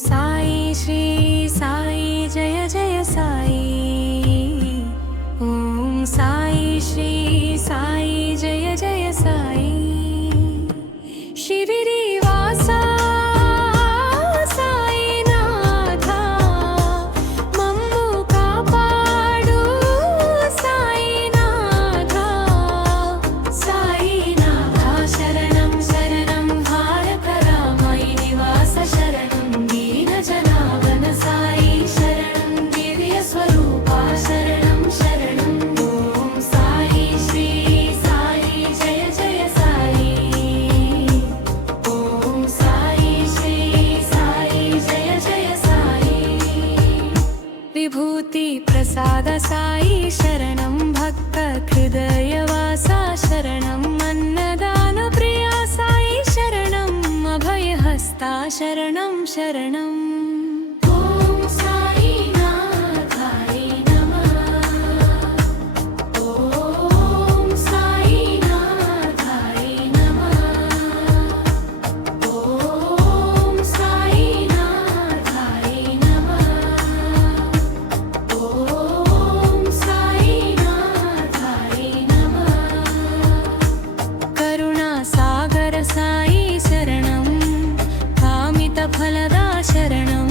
साई श्री साई जय जय साई। ओम साई श्री साई जय जय साई। शिरिडी वासा साईनाथा मम्मू कापाडू साईनाथा। साईनाथा शरणं शरणं भारत रामाई निवास शरणं दीनजनार्दन साई शरणं दिव्य स्वरूपा शरणं शरणं। ओम साई श्री साई जय जय साई। ओम साई श्री साई जय जय साई। विभूति प्रसाद साई शरणं भक्त हृदयवासा शरणं अन्नदान प्रिया साई शरणं अभयहस्ता शरणं शरणं। ओम साईनाथाय नमः। ओम साईनाथाय नमः। ओम साईनाथाय नमः। ओम साईनाथाय नमः। करुणासागर साई शरणं कामितफलदा शरणं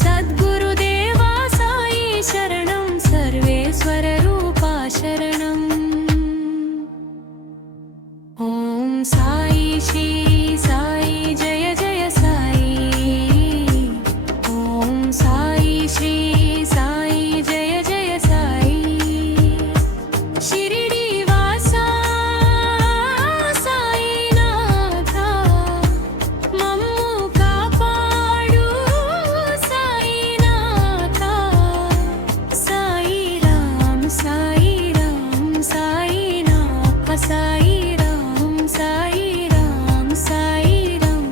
सद्गुरुदेवा साई शरणं सर्वेश्वररूपा शरणम्। ओम साई श्री साई जय जय साई। ओम साई श्री साई जय जय साई। शिरिडी वासा साईनाथा मम्मू कापाडू साईनाथा। साई राम साई राम साईनाथ साई राम साई राम साई राम।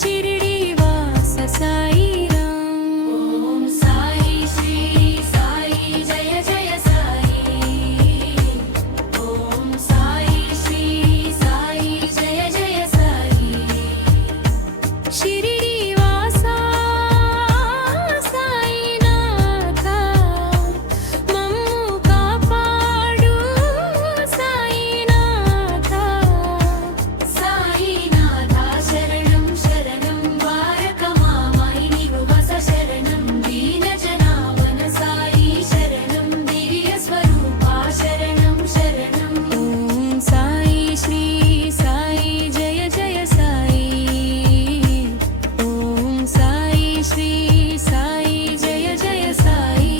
शिरिडी वास साई राम। ओम साई श्री साई जय जय साई। ओम साई श्री साई जय जय साई। शिरिडी वासा साईनाथा मम्मू कापाडू साईनाथा। साईनाथा शरणं शरणं द्वारकमामाई निवास शरणं दीनजनार्दन साई शरणं दिव्य स्वरूपा शरणं शरणं। ओम साई श्री साई जय जय साई। ओम साई श्री साई जय जय साई।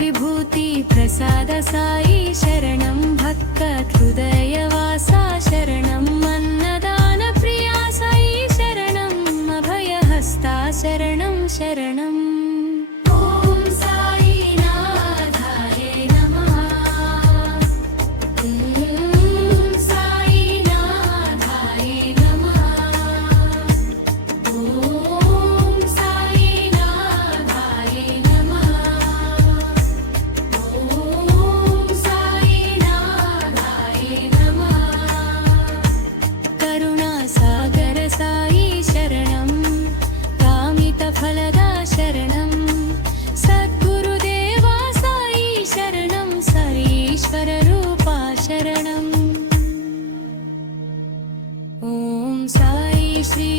विभूति प्रसाद साई शरणं भक्त हृदयवासा शरणं अन्नदान प्रिया साई शरणं अभयहस्ता शरणं शरणं। ओम साईनाथाय नमः। ओम साईनाथाय नमः। ओम साईनाथाय नमः। ओम साईनाथाय नमः। करुणासागर साई शरणं कामितफलदा शरणं सद्गुरुदेवा साई शरणं सर्वेश्वररूपा शरणम्। ओम साई श्री